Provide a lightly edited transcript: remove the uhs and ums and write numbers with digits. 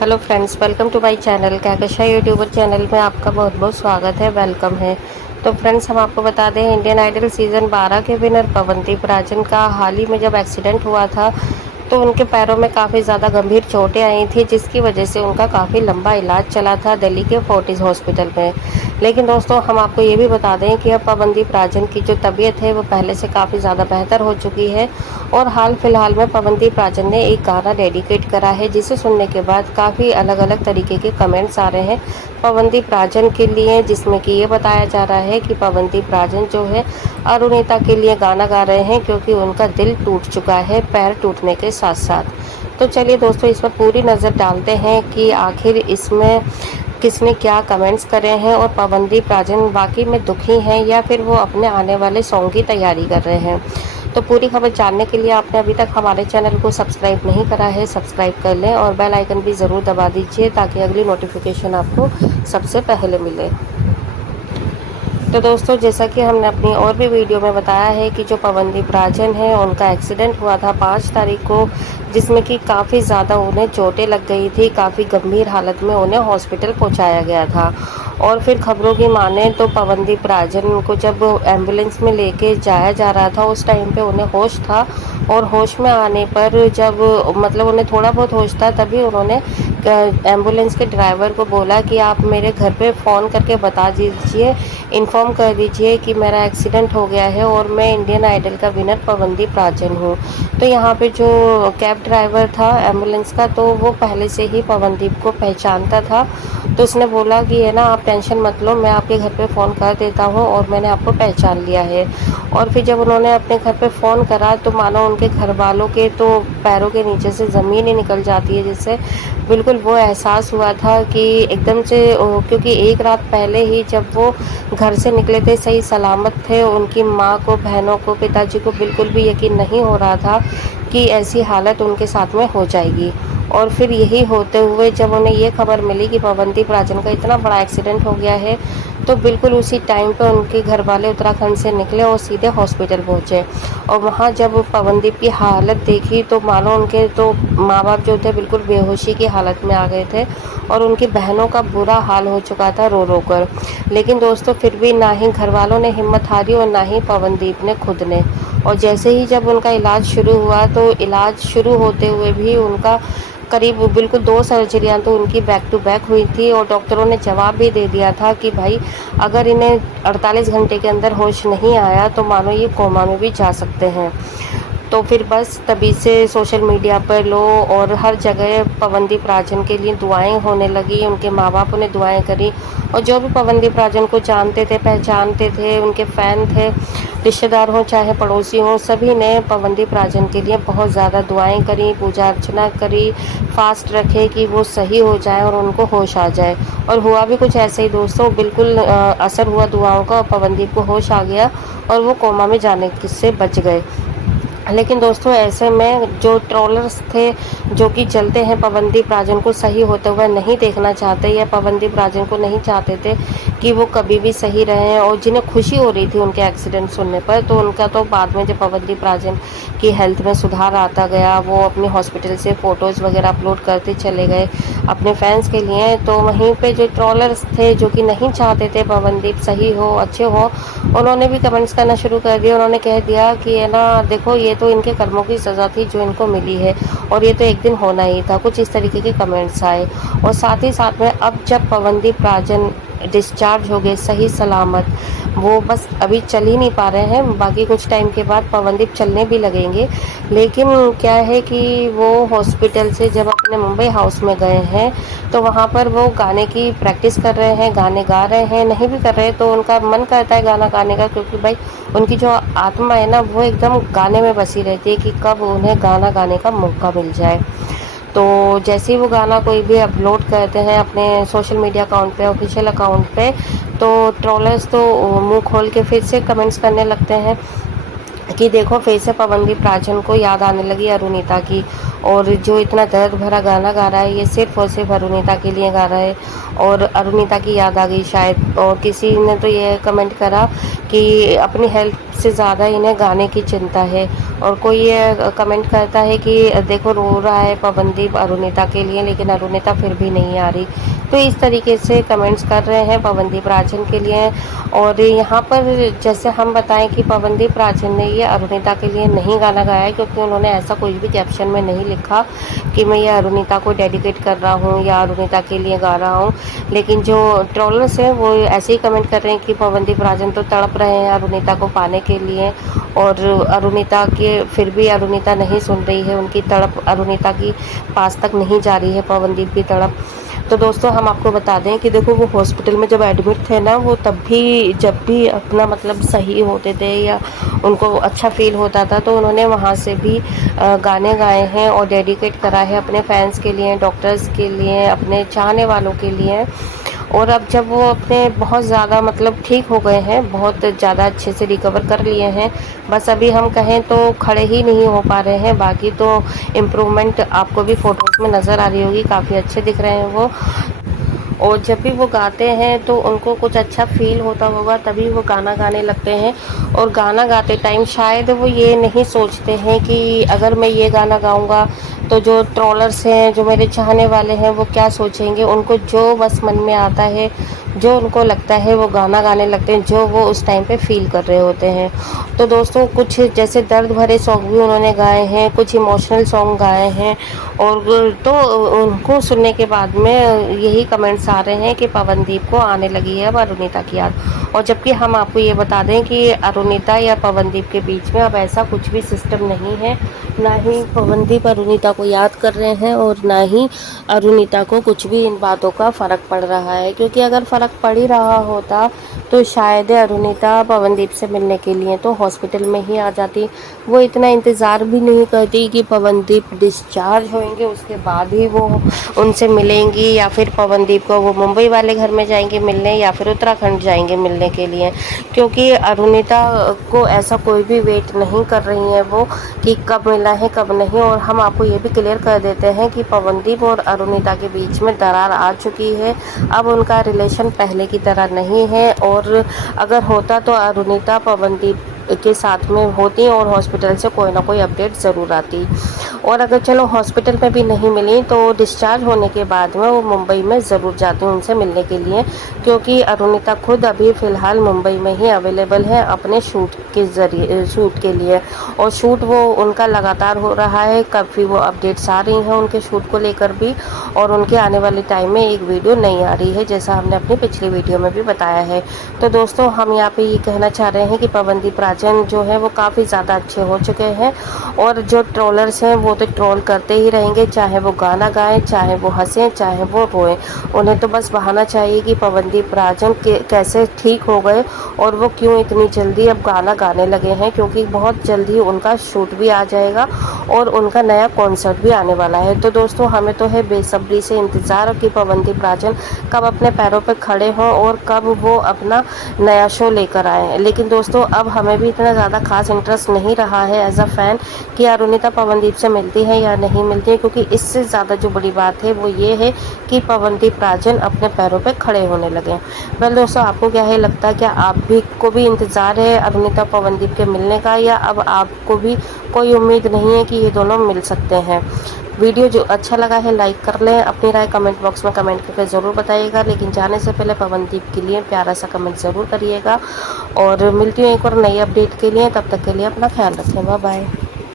Hello friends, welcome to my channel Kahkasha youtuber channel में आपका बहुत बहुत स्वागत है, वेलकम है। तो फ्रेंड्स, हम आपको बता दें, इंडियन आइडल सीज़न 12 के विनर पवनदीप राजन का हाल ही में जब एक्सीडेंट हुआ था तो उनके पैरों में काफ़ी ज़्यादा गंभीर चोटें आई थी, जिसकी वजह से उनका काफ़ी लंबा इलाज चला था दिल्ली के फोर्टिस हॉस्पिटल में। लेकिन दोस्तों, हम आपको ये भी बता दें कि अब पवनदीप राजन की जो तबीयत है वो पहले से काफ़ी ज़्यादा बेहतर हो चुकी है और हाल फिलहाल में पवनदीप राजन ने एक गाना डेडिकेट करा है, जिसे सुनने के बाद काफ़ी अलग अलग तरीके के कमेंट्स आ रहे हैं पवनदीप राजन के लिए, जिसमें कि ये बताया जा रहा है कि पवनदीप राजन जो है अरुणिता के लिए गाना गा रहे हैं क्योंकि उनका दिल टूट चुका है पैर टूटने के साथ साथ। तो चलिए दोस्तों, इस पर पूरी नज़र डालते हैं कि आखिर इसमें किसने क्या कमेंट्स करे हैं और पवनदीप राजन वाकई में दुखी हैं या फिर वो अपने आने वाले सॉन्ग की तैयारी कर रहे हैं। तो पूरी खबर जानने के लिए आपने अभी तक हमारे चैनल को सब्सक्राइब नहीं करा है, सब्सक्राइब कर लें और बेल आइकन भी ज़रूर दबा दीजिए ताकि अगली नोटिफिकेशन आपको सबसे पहले मिले। तो दोस्तों, जैसा कि हमने अपनी और भी वीडियो में बताया है कि जो पवनदीप राजन हैं उनका एक्सीडेंट हुआ था 5 तारीख को, जिसमें कि काफ़ी ज़्यादा उन्हें चोटें लग गई थी, काफ़ी गंभीर हालत में उन्हें हॉस्पिटल पहुंचाया गया था। और फिर खबरों की माने तो पवनदीप राजन को जब एम्बुलेंस में लेके जाया जा रहा था उस टाइम पे उन्हें होश था और होश में आने पर जब मतलब उन्हें थोड़ा बहुत होश था तभी उन्होंने एम्बुलेंस के ड्राइवर को बोला कि आप मेरे घर पे फ़ोन करके बता दीजिए, इन्फॉर्म कर दीजिए कि मेरा एक्सीडेंट हो गया है और मैं इंडियन आइडल का विनर पवनदीप राजन हूँ। तो यहाँ पे जो कैब ड्राइवर था एम्बुलेंस का, तो वो पहले से ही पवनदीप को पहचानता था। तो उसने बोला कि है ना, आप टेंशन मत लो, मैं आपके घर पे फ़ोन कर देता हूँ और मैंने आपको पहचान लिया है। और फिर जब उन्होंने अपने घर पे फ़ोन करा तो मानो उनके घर वालों के तो पैरों के नीचे से ज़मीन ही निकल जाती है, जिससे बिल्कुल वो एहसास हुआ था कि एकदम से क्योंकि एक रात पहले ही जब वो घर से निकले थे सही सलामत थे, उनकी माँ को, बहनों को, पिताजी को बिल्कुल भी यकीन नहीं हो रहा था कि ऐसी हालत उनके साथ में हो जाएगी। और फिर यही होते हुए जब उन्हें ये खबर मिली कि पवनदीप राजन का इतना बड़ा एक्सीडेंट हो गया है, तो बिल्कुल उसी टाइम पे उनके घर वाले उत्तराखंड से निकले और सीधे हॉस्पिटल पहुंचे। और वहां जब पवनदीप की हालत देखी तो मानो उनके तो माँ बाप जो थे बिल्कुल बेहोशी की हालत में आ गए थे और उनकी बहनों का बुरा हाल हो चुका था रो रो कर। लेकिन दोस्तों, फिर भी ना ही घर वालों ने हिम्मत हारी और ना ही पवनदीप ने खुद ने। और जैसे ही जब उनका इलाज शुरू हुआ तो इलाज शुरू होते हुए भी उनका करीब बिल्कुल 2 सर्जरियां तो उनकी बैक टू बैक हुई थी और डॉक्टरों ने जवाब भी दे दिया था कि भाई, अगर इन्हें 48 घंटे के अंदर होश नहीं आया तो मानो ये कोमा में भी जा सकते हैं। तो फिर बस तभी से सोशल मीडिया पर लो और हर जगह पवनदीप राजन के लिए दुआएं होने लगी, उनके माँ बाप ने दुआएं करी और जो भी पवनदीप राजन को जानते थे, पहचानते थे, उनके फ़ैन थे, रिश्तेदार हों चाहे पड़ोसी हों, सभी ने पवनदीप राजन के लिए बहुत ज़्यादा दुआएं करी, पूजा अर्चना करी, फास्ट रखे कि वो सही हो जाए और उनको होश आ जाए। और हुआ भी कुछ ऐसे ही दोस्तों, बिल्कुल असर हुआ दुआओं का और पवनदीप को होश आ गया और वो कोमा में जाने से बच गए। लेकिन दोस्तों, ऐसे में जो ट्रोलर्स थे जो कि चलते हैं पवनदीप राजन को सही होते हुए नहीं देखना चाहते या पवनदीप राजन को नहीं चाहते थे कि वो कभी भी सही रहें, और जिन्हें खुशी हो रही थी उनके एक्सीडेंट सुनने पर, तो उनका तो बाद में जब पवनदीप राजन की हेल्थ में सुधार आता गया, वो अपने हॉस्पिटल से फ़ोटोज़ वगैरह अपलोड करते चले गए अपने फैंस के लिए, तो वहीं पे जो ट्रोलर्स थे जो कि नहीं चाहते थे पवनदीप सही हो, अच्छे हो, उन्होंने भी कमेंट्स करना शुरू कर दिया। उन्होंने कह दिया कि है ना, देखो ये तो इनके कर्मों की सज़ा थी जो इनको मिली है और ये तो एक दिन होना ही था, कुछ इस तरीके के कमेंट्स आए। और साथ ही साथ में अब जब पवनदीप राजन डिस्चार्ज हो गए सही सलामत, वो बस अभी चल ही नहीं पा रहे हैं, बाकी कुछ टाइम के बाद पवनदीप चलने भी लगेंगे। लेकिन क्या है कि वो हॉस्पिटल से जब अपने मुंबई हाउस में गए हैं तो वहाँ पर वो गाने की प्रैक्टिस कर रहे हैं, गाने गा रहे हैं, नहीं भी कर रहे तो उनका मन करता है गाना गाने का, क्योंकि भाई उनकी जो आत्मा है ना वो एकदम गाने में बसी रहती है कि कब उन्हें गाना गाने का मौका मिल जाए। तो जैसे ही वो गाना कोई भी अपलोड करते हैं अपने सोशल मीडिया अकाउंट पे, ऑफिशियल अकाउंट पे, तो ट्रोलर्स तो मुंह खोल के फिर से कमेंट्स करने लगते हैं कि देखो फिर से पवनदीप राजन को याद आने लगी अरुणिता की। और जो इतना दर्द भरा गाना गा रहा है ये सिर्फ और सिर्फ अरुणिता के लिए गा रहा है और अरुणिता की याद आ गई शायद। और किसी ने तो ये कमेंट करा कि अपनी हेल्थ से ज़्यादा इन्हें गाने की चिंता है। और कोई ये कमेंट करता है कि देखो रो रहा है पवनदीप अरुणिता के लिए, लेकिन अरुणिता फिर भी नहीं आ रही। तो इस तरीके से कमेंट्स कर रहे हैं पवनदीप राजन के लिए। और यहाँ पर जैसे हम बताएं कि पवनदीप राजन ने ये अरुणिता के लिए नहीं गाना गाया है, क्योंकि उन्होंने ऐसा कुछ भी कैप्शन में नहीं लिखा कि मैं ये अरुणिता को डेडिकेट कर रहा हूँ या अरुणिता के लिए गा रहा हूँ। लेकिन जो ट्रोलर्स हैं वो ऐसे ही कमेंट कर रहे हैं कि पवनदीप राजन तो तड़प रहे हैं अरुणिता को पाने के लिए, और अरुणिता के फिर भी अरुणिता नहीं सुन रही है, उनकी तड़प अरुणिता की पास तक नहीं जा रही है पवनदीप की तड़प। तो दोस्तों हम आपको बता दें कि देखो वो हॉस्पिटल में जब एडमिट थे ना, वो तब भी जब भी अपना मतलब सही होते थे या उनको अच्छा फील होता था तो उन्होंने वहाँ से भी गाने गाए हैं और डेडिकेट करा है अपने फैंस के लिए, डॉक्टर्स के लिए, अपने चाहने वालों के लिए। और अब जब वो अपने बहुत ज़्यादा मतलब ठीक हो गए हैं, बहुत ज़्यादा अच्छे से रिकवर कर लिए हैं, बस अभी हम कहें तो खड़े ही नहीं हो पा रहे हैं, बाकी तो इम्प्रूवमेंट आपको भी फ़ोटोज़ में नज़र आ रही होगी, काफ़ी अच्छे दिख रहे हैं वो। और जब भी वो गाते हैं तो उनको कुछ अच्छा फील होता होगा तभी वो गाना गाने लगते हैं। और गाना गाते टाइम शायद वो ये नहीं सोचते हैं कि अगर मैं ये गाना गाऊंगा तो जो ट्रोलर्स हैं, जो मेरे चाहने वाले हैं, वो क्या सोचेंगे। उनको जो बस मन में आता है, जो उनको लगता है वो गाना गाने लगते हैं, जो वो उस टाइम पे फील कर रहे होते हैं। तो दोस्तों कुछ जैसे दर्द भरे सॉन्ग भी उन्होंने गाए हैं, कुछ इमोशनल सॉन्ग गाए हैं। और तो उनको सुनने के बाद में यही कमेंट्स आ रहे हैं कि पवनदीप को आने लगी है अब अरुणिता की याद। और जबकि हम आपको ये बता दें कि अरुणिता या पवनदीप के बीच में अब ऐसा कुछ भी सिस्टम नहीं है, ना ही पवनदीप अरुणिता को याद कर रहे हैं और ना ही अरुणिता को कुछ भी इन बातों का फ़र्क पड़ रहा है। क्योंकि अगर फ़र्क पड़ ही रहा होता तो शायद अरुणिता पवनदीप से मिलने के लिए तो हॉस्पिटल में ही आ जाती। वो इतना इंतज़ार भी नहीं करती कि पवनदीप डिस्चार्ज होंगे उसके बाद ही वो उनसे मिलेंगी, या फिर पवनदीप को वो मुंबई वाले घर में जाएंगे मिलने या फिर उत्तराखंड जाएंगे मिलने के लिए। क्योंकि अरुणिता को ऐसा कोई भी वेट नहीं कर रही है वो कि कब मिला है कब नहीं। और हम आपको ये भी क्लियर कर देते हैं कि पवनदीप और अरुणिता के बीच में दरार आ चुकी है, अब उनका रिलेशन पहले की तरह नहीं है। और अगर होता तो अरुणिता पवनदीप के साथ में होती और हॉस्पिटल से कोई ना कोई अपडेट ज़रूर आती। और अगर चलो हॉस्पिटल में भी नहीं मिली तो डिस्चार्ज होने के बाद में वो मुंबई में ज़रूर जाती हैं उनसे मिलने के लिए। क्योंकि अरुणिता खुद अभी फ़िलहाल मुंबई में ही अवेलेबल है अपने शूट के ज़रिए, शूट के लिए। और शूट वो उनका लगातार हो रहा है, काफ़ी वो अपडेट्स आ रही हैं उनके शूट को लेकर भी। और उनके आने वाले टाइम में एक वीडियो नहीं आ रही है, जैसा हमने अपनी पिछली वीडियो में भी बताया है। तो दोस्तों हम यहाँ पे ये कहना चाह रहे हैं कि पवनदीप राजन जो है वो काफ़ी ज़्यादा अच्छे हो चुके हैं। और जो ट्रोलर्स हैं वो तो ट्रोल करते ही रहेंगे, चाहे वो गाना गाएं, चाहे वो हंसें, चाहे वो रोएं। उन्हें तो बस बहाना चाहिए कि पवनदीप राजन कैसे ठीक हो गए और वो क्यों इतनी जल्दी अब गाना गाने लगे हैं। क्योंकि बहुत जल्दी उनका शूट भी आ जाएगा और उनका नया कॉन्सर्ट भी आने वाला है। तो दोस्तों हमें तो है बेसब्री से इंतज़ार कि पवनदीप राजन कब अपने पैरों पर खड़े हों और कब वो अपना नया शो लेकर आए। लेकिन दोस्तों अब हमें भी इतना ज़्यादा खास इंटरेस्ट नहीं रहा है एज अ फ़ैन कि अरुणिता पवनदीप से मिलती है या नहीं मिलती है। क्योंकि इससे ज़्यादा जो बड़ी बात है वो ये है कि पवनदीप राजन अपने पैरों पर खड़े होने लगे। वेल दोस्तों आपको क्या है लगता है, क्या आप भी को भी इंतज़ार है अरुणिता पवनदीप के मिलने का, या अब आपको भी कोई उम्मीद नहीं है कि ये दोनों मिल सकते हैं। वीडियो जो अच्छा लगा है लाइक कर लें, अपनी राय कमेंट बॉक्स में कमेंट करके ज़रूर बताइएगा। लेकिन जाने से पहले पवनदीप के लिए प्यारा सा कमेंट ज़रूर करिएगा। और मिलती हूँ एक और नई अपडेट के लिए, तब तक के लिए अपना ख्याल रखें, बाय बाय।